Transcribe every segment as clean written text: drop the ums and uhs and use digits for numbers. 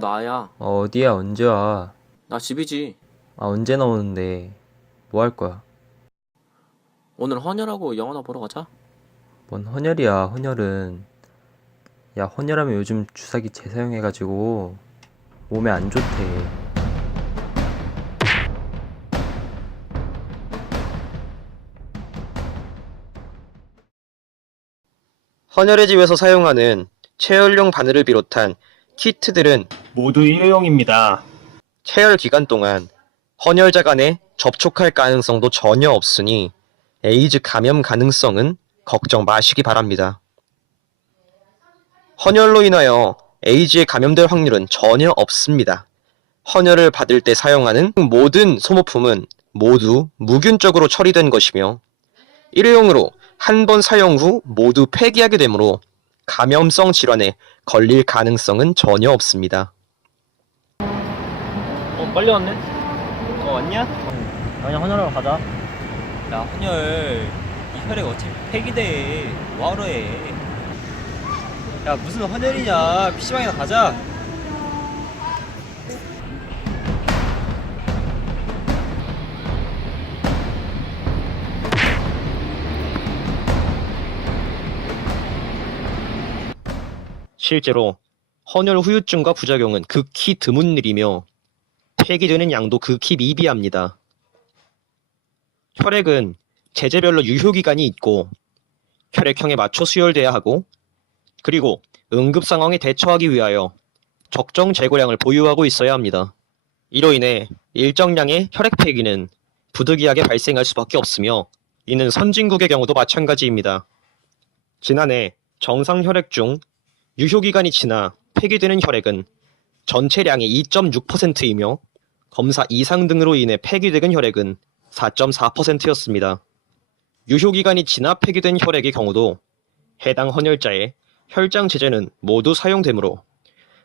나야. 어디야, 언제 와? 나 집이지. 언제 나오는데? 뭐 할 거야? 오늘 헌혈하고 영화나 보러 가자. 뭔 헌혈이야, 헌혈은. 야, 헌혈하면 요즘 주사기 재사용해가지고 몸에 안 좋대. 헌혈의 집에서 사용하는 체열용 바늘을 비롯한 키트들은 모두 일회용입니다. 체열 기간 동안 헌혈자 간에 접촉할 가능성도 전혀 없으니 에이즈 감염 가능성은 걱정 마시기 바랍니다. 헌혈로 인하여 에이즈에 감염될 확률은 전혀 없습니다. 헌혈을 받을 때 사용하는 모든 소모품은 모두 무균적으로 처리된 것이며 일회용으로 한 번 사용 후 모두 폐기하게 되므로 감염성 질환에 걸릴 가능성은 전혀 없습니다. 빨리 왔네? 왔냐? 아니, 헌혈하러 가자. 야, 헌혈. 이 혈액 어차피 폐기돼. 뭐하러 해? 야, 무슨 헌혈이냐? PC방이나 가자. 실제로 헌혈 후유증과 부작용은 극히 드문 일이며 폐기되는 양도 극히 미비합니다. 혈액은 제제별로 유효기간이 있고 혈액형에 맞춰 수혈돼야 하고 그리고 응급 상황에 대처하기 위하여 적정 재고량을 보유하고 있어야 합니다. 이로 인해 일정량의 혈액 폐기는 부득이하게 발생할 수밖에 없으며 이는 선진국의 경우도 마찬가지입니다. 지난해 정상 혈액 중 유효기간이 지나 폐기되는 혈액은 전체량의 2.6%이며 검사 이상 등으로 인해 폐기된 혈액은 4.4%였습니다. 유효기간이 지나 폐기된 혈액의 경우도 해당 헌혈자의 혈장 제제는 모두 사용되므로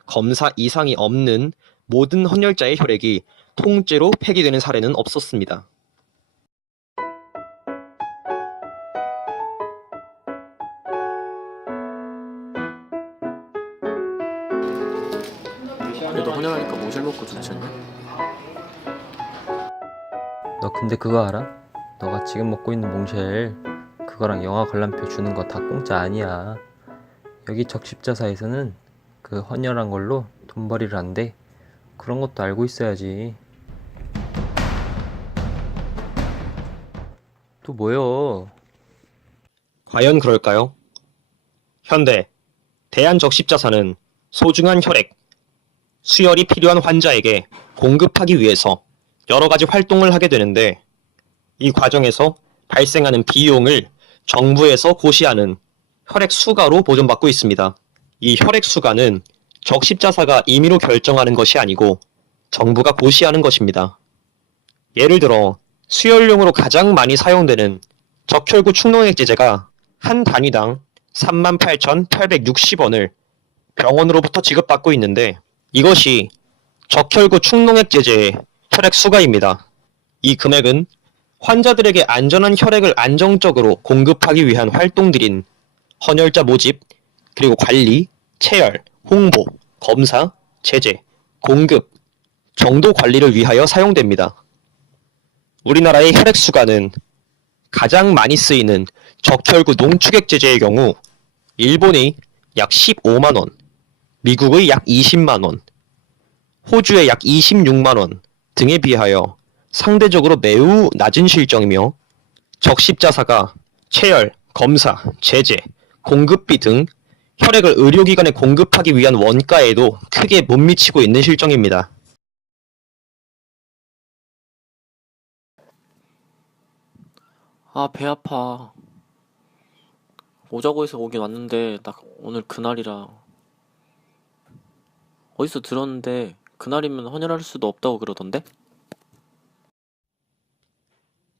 검사 이상이 없는 모든 헌혈자의 혈액이 통째로 폐기되는 사례는 없었습니다. 그래도 헌혈하니까 모실 먹고 좋지 않냐? 너 근데 그거 알아? 너가 지금 먹고 있는 몽쉘, 그거랑 영화 관람표 주는 거 다 공짜 아니야. 여기 적십자사에서는 그 헌혈한 걸로 돈벌이를 한대. 그런 것도 알고 있어야지. 또 뭐여? 과연 그럴까요? 현대 대한적십자사는 소중한 혈액, 수혈이 필요한 환자에게 공급하기 위해서 여러 가지 활동을 하게 되는데 이 과정에서 발생하는 비용을 정부에서 고시하는 혈액 수가로 보존받고 있습니다. 이 혈액 수가는 적십자사가 임의로 결정하는 것이 아니고 정부가 고시하는 것입니다. 예를 들어 수혈용으로 가장 많이 사용되는 적혈구 축농액제제가 한 단위당 38,860원을 병원으로부터 지급받고 있는데 이것이 적혈구 축농액제제의 혈액 수가입니다. 이 금액은 환자들에게 안전한 혈액을 안정적으로 공급하기 위한 활동들인 헌혈자 모집, 그리고 관리, 체열, 홍보, 검사, 제재, 공급, 정도 관리를 위하여 사용됩니다. 우리나라의 혈액 수가는 가장 많이 쓰이는 적혈구 농축액제제의 경우 일본의 약 15만원, 미국의 약 20만원, 호주의 약 26만원 등에 비하여 상대적으로 매우 낮은 실정이며 적십자사가 체열, 검사, 제재, 공급비 등 혈액을 의료기관에 공급하기 위한 원가에도 크게 못 미치고 있는 실정입니다. 아, 배 아파. 오자고 해서 오긴 왔는데 나 오늘 그날이라. 어디서 들었는데 그날이면 헌혈할 수도 없다고 그러던데?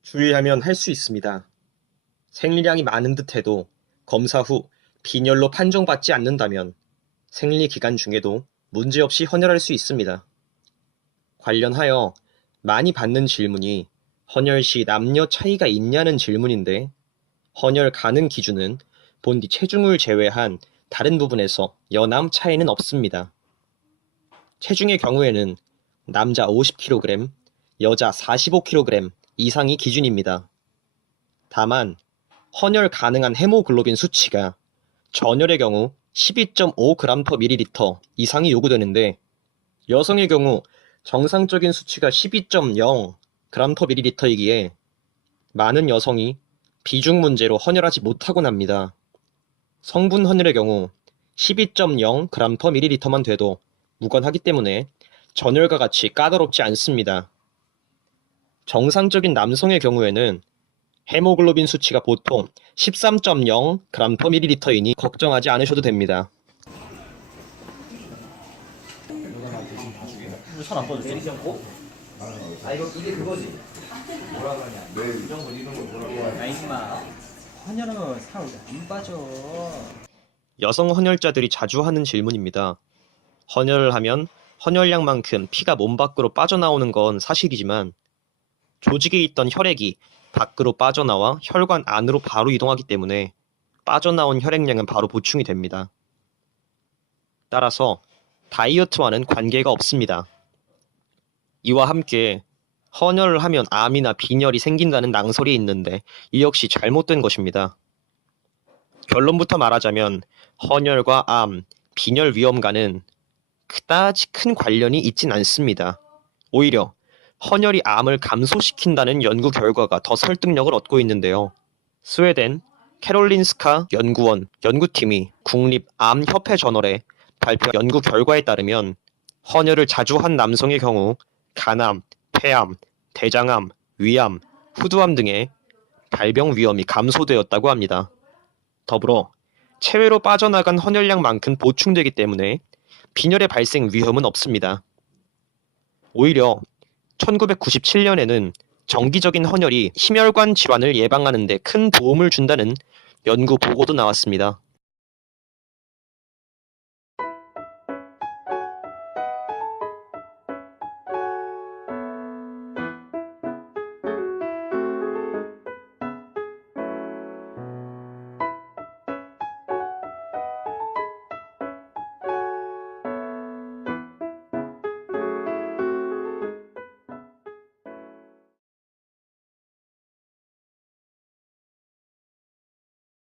주의하면 할 수 있습니다. 생리량이 많은 듯해도 검사 후 빈혈로 판정받지 않는다면 생리 기간 중에도 문제없이 헌혈할 수 있습니다. 관련하여 많이 받는 질문이 헌혈 시 남녀 차이가 있냐는 질문인데 헌혈 가능 기준은 본디 체중을 제외한 다른 부분에서 여남 차이는 없습니다. 체중의 경우에는 남자 50kg, 여자 45kg 이상이 기준입니다. 다만 헌혈 가능한 헤모글로빈 수치가 전혈의 경우 12.5g/ml 이상이 요구되는데 여성의 경우 정상적인 수치가 12.0g/ml이기에 많은 여성이 비중 문제로 헌혈하지 못하곤 합니다. 성분 헌혈의 경우 12.0g/ml만 돼도 무관하기 때문에 전혈과 같이 까다롭지 않습니다. 정상적인 남성의 경우에는 헤모글로빈 수치가 보통 13.0g/ml이니 걱정하지 않으셔도 됩니다. 손안 뻗었지? 아니지만 헌혈하면 살 안 빠져. 여성 헌혈자들이 자주 하는 질문입니다. 헌혈을 하면 헌혈량만큼 피가 몸 밖으로 빠져나오는 건 사실이지만 조직에 있던 혈액이 밖으로 빠져나와 혈관 안으로 바로 이동하기 때문에 빠져나온 혈액량은 바로 보충이 됩니다. 따라서 다이어트와는 관계가 없습니다. 이와 함께 헌혈을 하면 암이나 빈혈이 생긴다는 낭설이 있는데 이 역시 잘못된 것입니다. 결론부터 말하자면 헌혈과 암, 빈혈 위험과는 그다지 큰 관련이 있진 않습니다. 오히려 헌혈이 암을 감소시킨다는 연구 결과가 더 설득력을 얻고 있는데요. 스웨덴 캐롤린스카 연구원 연구팀이 국립암협회 저널에 발표한 연구 결과에 따르면 헌혈을 자주 한 남성의 경우 간암, 폐암, 대장암, 위암, 후두암 등의 발병 위험이 감소되었다고 합니다. 더불어 체외로 빠져나간 헌혈량만큼 보충되기 때문에 빈혈의 발생 위험은 없습니다. 오히려 1997년에는 정기적인 헌혈이 심혈관 질환을 예방하는 데 큰 도움을 준다는 연구 보고도 나왔습니다.